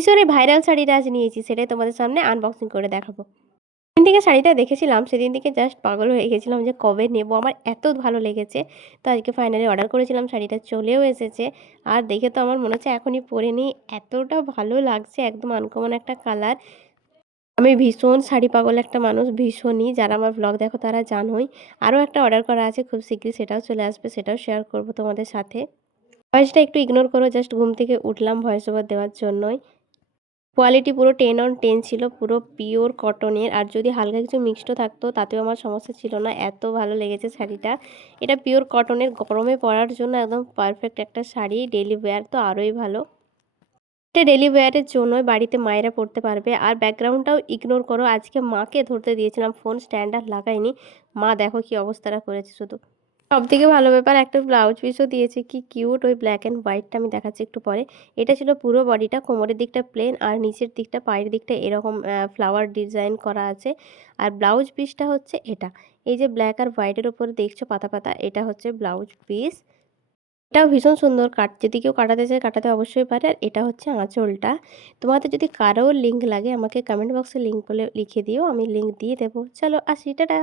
মিশোরে viral শাড়িটা আজ নিয়েছি, সেটাই তোমাদের সামনে আনবক্সিং করে দেখাবো। যেদিন থেকে শাড়িটা দেখেছিলাম সেদিন থেকে জাস্ট পাগল হয়ে গেছিলাম যে কবে নেব, আমার এত ভালো লেগেছে। তো আজকে ফাইনালি অর্ডার করেছিলাম, শাড়িটা চলেও এসেছে। আর দেখে তো আমার মনে হচ্ছে এখনই পরে নিই, এতটা ভালো লাগছে, একদম আনকমন একটা কালার। আমি ভীষণ শাড়ি পাগল একটা মানুষ, ভীষণই। যারা আমার ব্লগ দেখো তারা জানোই। আরও একটা অর্ডার করা আছে, খুব শীঘ্রই সেটাও চলে আসবে, সেটাও শেয়ার করব তোমাদের সাথে। ভয়েসটা একটু ইগনোর করো, জাস্ট ঘুম থেকে উঠলাম ভয়েস ওভার দেওয়ার জন্যই। কোয়ালিটি পুরো 10/10 ছিল, পুরো পিওর কটনের। আর যদি হালকা কিছু মিক্সড থাকতো তাতেও আমার সমস্যা ছিল না, এত ভালো লেগেছে শাড়িটা। এটা পিওর কটনের, গরমে পরার জন্য একদম পারফেক্ট একটা শাড়ি। ডেলি ওয়্যার তো আরোই ভালো। এটা ডেলি ওয়্যারের জন্যই, বাড়িতে মায়েরা পরতে পারবে। আর ব্যাকগ্রাউন্ডটাও ইগনোর করো, আজকে মাকে ধরতে দিয়েছিলাম ফোন, স্ট্যান্ড আর লাগাইনি। মা দেখো কি অবস্থাটা করেছে শুধু। সবথেকে ভালো ব্যাপার, একটা ব্লাউজ পিসও দিয়েছে, কি কিউট। ওই ব্ল্যাক অ্যান্ড হোয়াইটটা আমি দেখাচ্ছি একটু পরে। এটা ছিল পুরো বডিটা, কোমরের দিকটা প্লেন আর নিচের দিকটা পায়ের দিকটা এরকম ফ্লাওয়ার ডিজাইন করা আছে। আর ব্লাউজ পিসটা হচ্ছে এটা, এই যে ব্ল্যাক আর হোয়াইটের উপরে দেখছো পাতা পাতা, এটা হচ্ছে ব্লাউজ পিস। এটাও ভীষণ সুন্দর, যদি কেউ কাটাতে চায় কাটাতে অবশ্যই পারে। আর এটা হচ্ছে আঁচলটা। তোমাদের যদি কারো লিঙ্ক লাগে আমাকে কমেন্ট বক্সে লিঙ্ক বলে লিখে দিও, আমি লিঙ্ক দিয়ে দেবো। চলো আসি, টাটা।